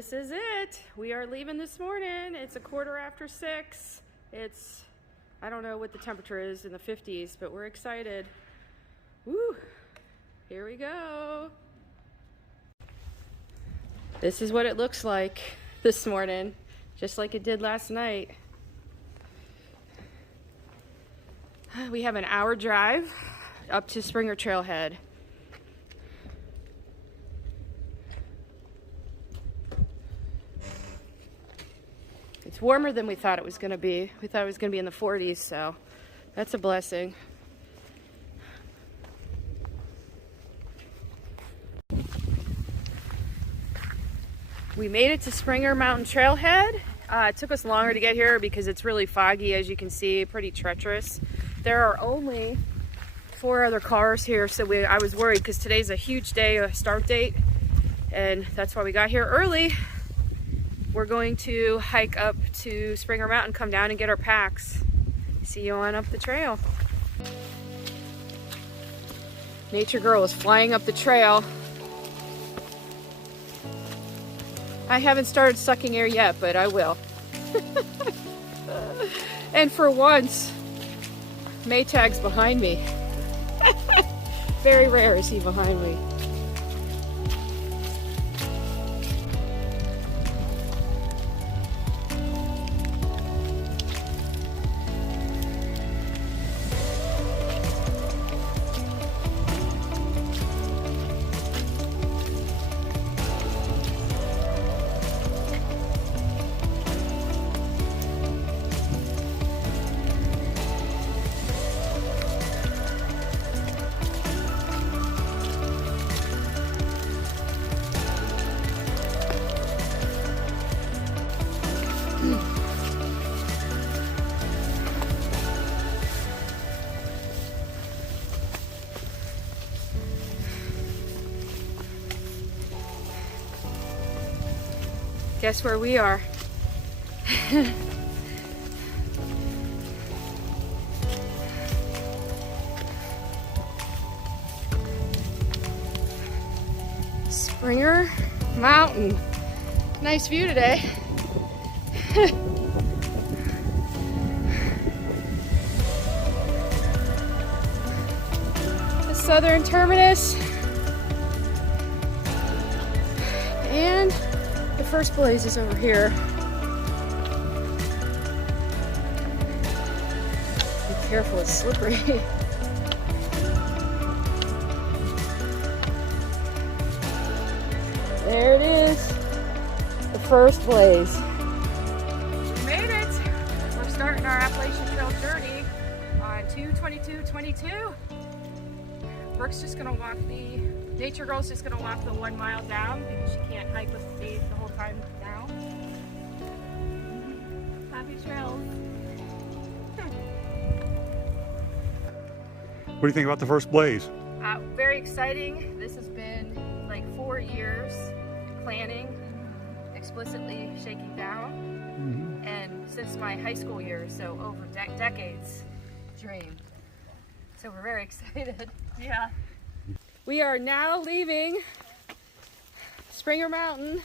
This is it. We are leaving this morning. It's 6:15. I don't know what the temperature is in the 50s, but we're excited. Woo! Here we go. This is what it looks like this morning, just like it did last night. We have an hour drive up to Springer Trailhead. It's warmer than we thought it was going to be. We thought it was going to be in the 40s, so that's a blessing. We made it to Springer Mountain Trailhead. It took us longer to get here because it's really foggy, as you can see, pretty treacherous. There are only 4 other cars here, so I was worried because today's a huge day, a start date, and that's why we got here early. We're going to hike up to Springer Mountain, come down and get our packs. See you on up the trail. Nature Girl is flying up the trail. I haven't started sucking air yet, but I will. And for once, Maytag's behind me. Very rare is he behind me. Guess where we are? Springer Mountain. Nice view today. The southern terminus. And the first blaze is over here. Be careful, it's slippery. There it is, the first blaze. We made it. We're starting our Appalachian Trail journey on 2/22/22. Brooke's just gonna walk Nature Girl's just gonna walk the 1 mile down because she can't hike with me the whole time now. Happy trails. What do you think about the first blaze? Very exciting. This has been like 4 years planning, explicitly shaking down, and since my high school years, so over decades dream. So we're very excited. Yeah. We are now leaving Springer Mountain.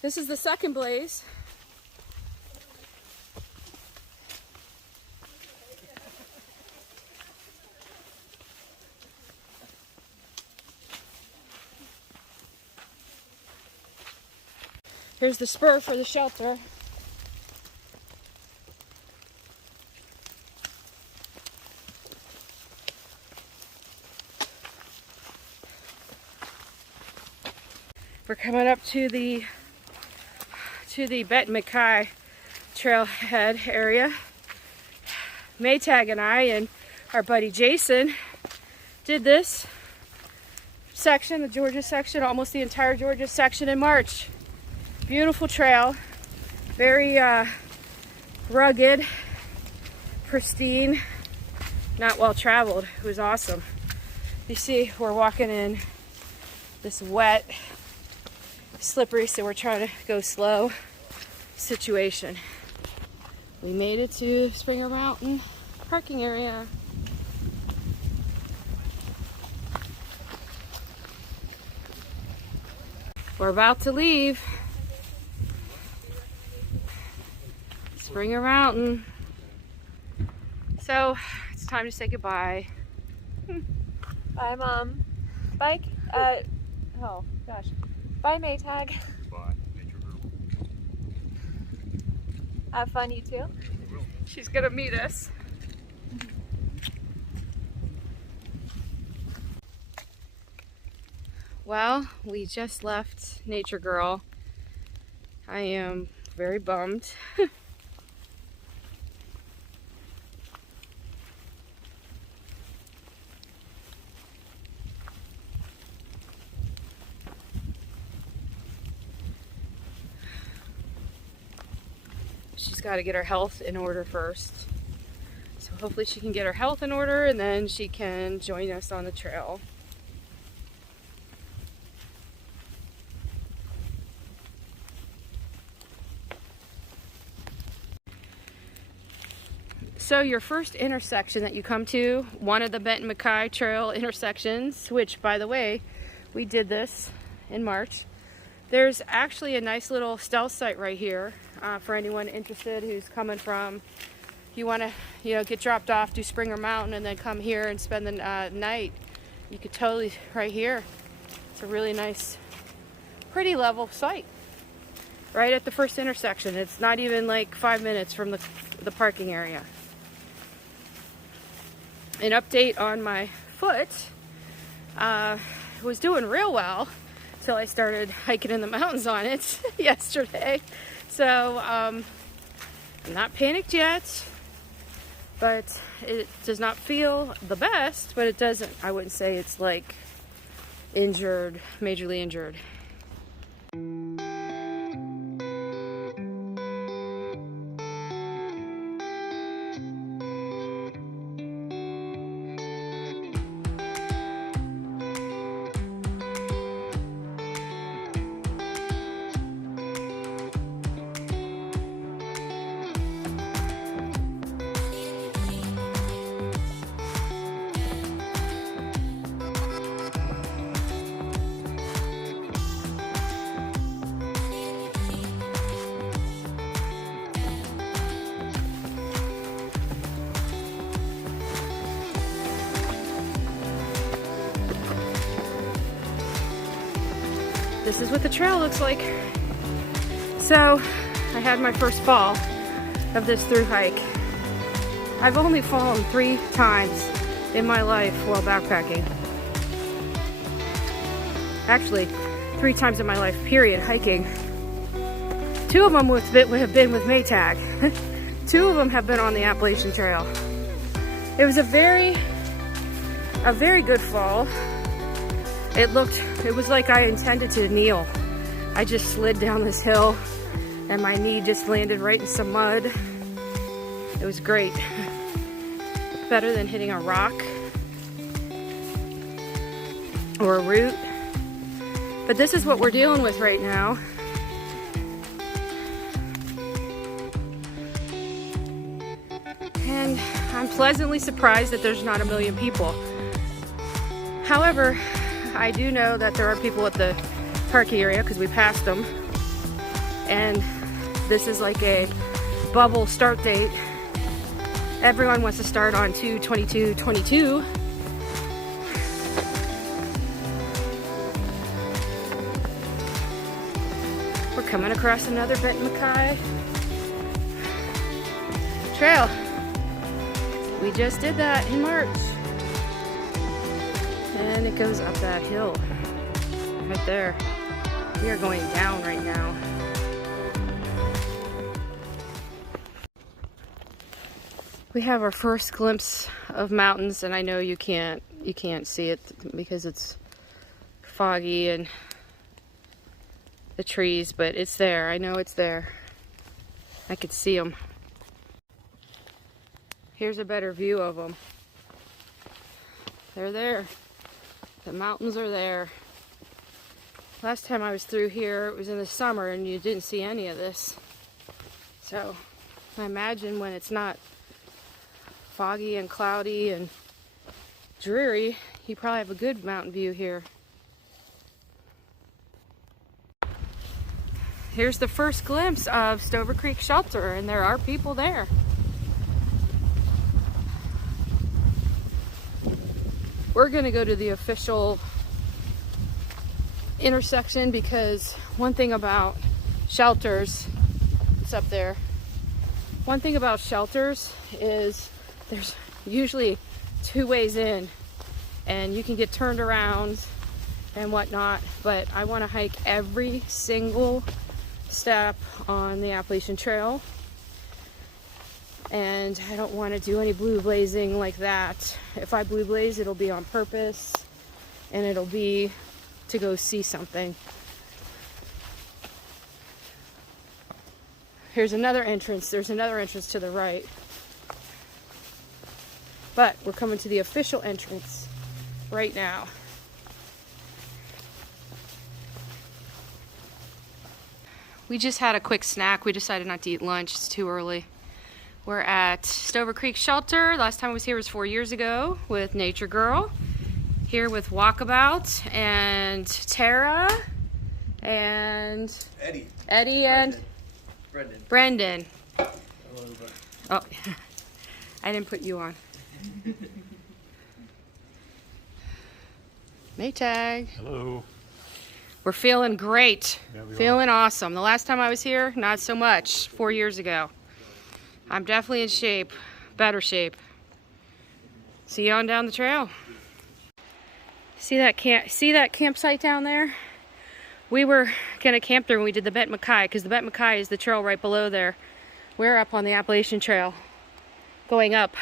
This is the second blaze. Here's the spur for the shelter. We're coming up to the Bet Mackay trailhead area. Maytag and I and our buddy Jason did this section, the Georgia section, almost the entire Georgia section in March. Beautiful trail, very rugged, pristine, not well traveled. It was awesome. You see, we're walking in this wet, slippery, so we're trying to go slow situation. We made it to Springer Mountain parking area. We're about to leave. Springer Mountain. So it's time to say goodbye. Bye, Mom. Bye. Oh gosh. Bye, Maytag. Bye, nature girl. Have fun, you too. She's gonna meet us. Well, we just left Nature Girl. I am very bummed. She's got to get her health in order first. So hopefully she can get her health in order and then she can join us on the trail. So your first intersection that you come to, one of the Benton McKay Trail intersections, which by the way, we did this in March. There's actually a nice little stealth site right here for anyone interested who's coming from, you want to, get dropped off, do Springer Mountain, and then come here and spend the night. You could totally, right here. It's a really nice, pretty level site. Right at the first intersection. It's not even like 5 minutes from the parking area. An update on my foot. Was doing real well till I started hiking in the mountains on it yesterday. So I'm not panicked yet, but it does not feel the best, but it doesn't, I wouldn't say it's like injured, majorly injured. This is what the trail looks like. So, I had my first fall of this through hike. I've only fallen 3 times in my life while backpacking. Actually, 3 times in my life, period, hiking. 2 of them have been with Maytag. 2 of them have been on the Appalachian Trail. It was a very good fall. It was like I intended to kneel. I just slid down this hill and my knee just landed right in some mud. It was great. Better than hitting a rock or a root. But this is what we're dealing with right now. And I'm pleasantly surprised that there's not a million people. However, I do know that there are people at the parking area because we passed them. And this is like a bubble start date. Everyone wants to start on 2/22/22. We're coming across another Benton McKay trail. We just did that in March. And it goes up that hill right there. We are going down right now. We have our first glimpse of mountains, and I know you can't see it because it's foggy and the trees, but it's there. I know it's there. I could see them. Here's a better view of them. They're there. The mountains are there. Last time I was through here, it was in the summer and you didn't see any of this. So I imagine when it's not foggy and cloudy and dreary, you probably have a good mountain view here. here's the first glimpse of Stover Creek Shelter, and there are people there. We're gonna go to the official intersection because one thing about shelters, it's up there. One thing about shelters is there's usually 2 ways in, and you can get turned around and whatnot, but I want to hike every single step on the Appalachian Trail, and I don't want to do any blue blazing like that. If I blue blaze, it'll be on purpose, and it'll be to go see something. Here's another entrance. There's another entrance to the right, but we're coming to the official entrance right now. We just had a quick snack. We decided not to eat lunch. It's too early. We're at Stover Creek Shelter. Last time I was here was 4 years ago with Nature Girl. Here with Walkabout and Tara and Eddie and Brendan. Hello, everybody. Oh, I didn't put you on. Maytag. Hello. We're feeling great. Yeah, we Feeling awesome. The last time I was here, not so much, 4 years ago. I'm definitely in shape, better shape. See you on down the trail. See that campsite down there? We were gonna camp there when we did the Bet Mackay, because the Bet Mackay is the trail right below there. We're up on the Appalachian Trail, going up.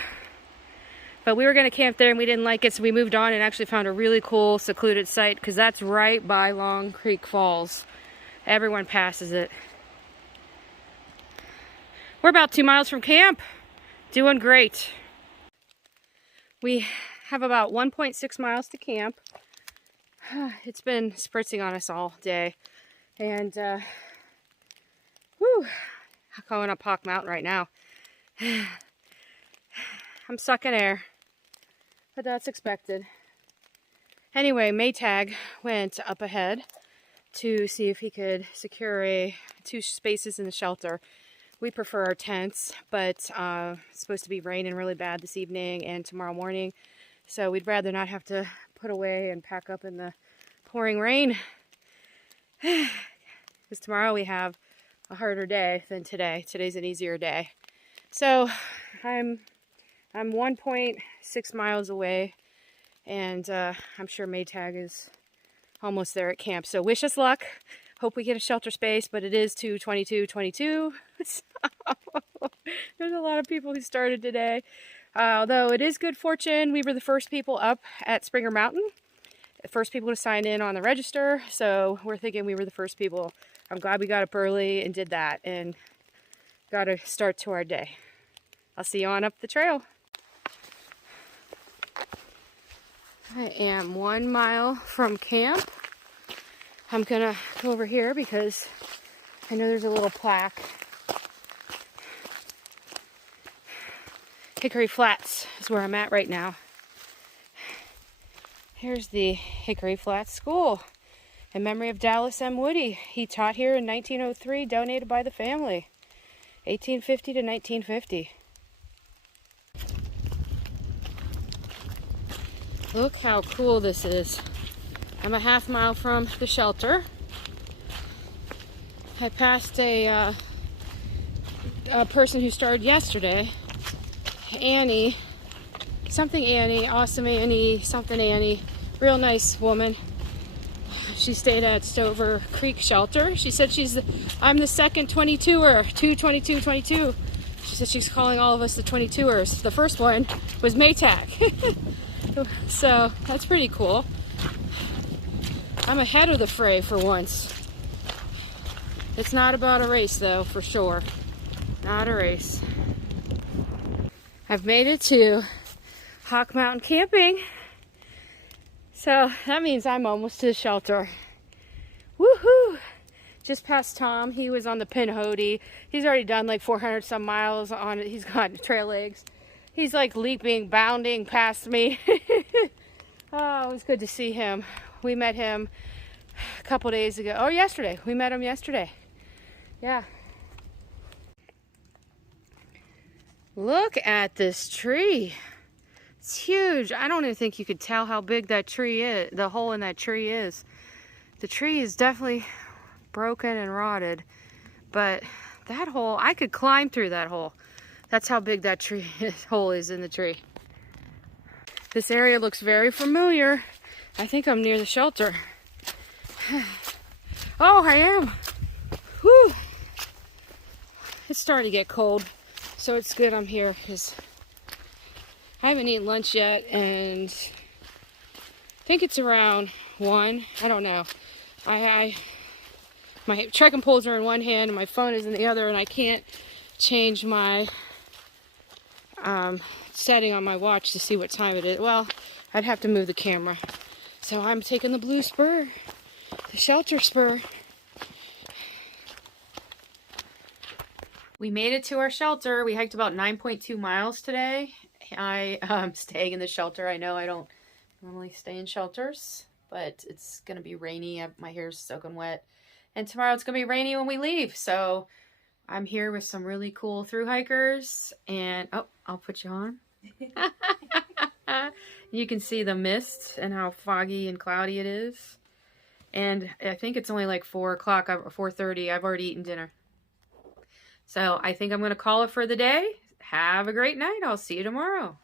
But we were gonna camp there and we didn't like it, so we moved on and actually found a really cool secluded site, because that's right by Long Creek Falls. Everyone passes it. We're about 2 miles from camp. Doing great. We have about 1.6 miles to camp. It's been spritzing on us all day. And, whew, I'm going up Hawk Mountain right now. I'm sucking air, but that's expected. Anyway, Maytag went up ahead to see if he could secure 2 spaces in the shelter. We prefer our tents, but it's supposed to be raining really bad this evening and tomorrow morning, so we'd rather not have to put away and pack up in the pouring rain. Because tomorrow we have a harder day than today. Today's an easier day. So I'm 1.6 miles away, and I'm sure Maytag is almost there at camp. So wish us luck. Hope we get a shelter space, but it is 2:22:22. So there's a lot of people who started today. Although it is good fortune, we were the first people up at Springer Mountain. The first people to sign in on the register. So we're thinking we were the first people. I'm glad we got up early and did that and got a start to our day. I'll see you on up the trail. I am 1 mile from camp. I'm gonna go over here because I know there's a little plaque. Hickory Flats is where I'm at right now. Here's the Hickory Flats School in memory of Dallas M. Woody. He taught here in 1903, donated by the family. 1850 to 1950. Look how cool this is. I'm a half mile from the shelter. I passed a person who started yesterday, Annie, something Annie, awesome Annie, something Annie, real nice woman. She stayed at Stover Creek Shelter. She said I'm the second 22er, 22222. She said she's calling all of us the 22ers. The first one was Maytag. So that's pretty cool. I'm ahead of the fray for once. It's not about a race though, for sure. Not a race. I've made it to Hawk Mountain camping. So that means I'm almost to the shelter. Woohoo! Just past Tom. He was on the Pinhoti. He's already done like 400 some miles on it. He's got trail legs. He's like leaping, bounding past me. Oh, it was good to see him. We met him a couple days ago. Oh, yesterday. We met him yesterday. Yeah. Look at this tree. It's huge. I don't even think you could tell how big that tree is, the hole in that tree is. The tree is definitely broken and rotted, but that hole, I could climb through that hole. That's how big that tree hole is in the tree. This area looks very familiar. I think I'm near the shelter. Oh, I am. Whew. It's starting to get cold, so it's good I'm here because I haven't eaten lunch yet, and I think it's around 1. I don't know. My trekking poles are in one hand and my phone is in the other, and I can't change my setting on my watch to see what time it is. Well, I'd have to move the camera. So I'm taking the blue spur, the shelter spur. We made it to our shelter. We hiked about 9.2 miles today. I am staying in the shelter. I know I don't normally stay in shelters, but it's going to be rainy. My hair's soaking wet. And tomorrow it's going to be rainy when we leave. So I'm here with some really cool thru hikers. And, oh, I'll put you on. You can see the mist and how foggy and cloudy it is. And I think it's only like 4 o'clock or 4:30. I've already eaten dinner. So I think I'm going to call it for the day. Have a great night. I'll see you tomorrow.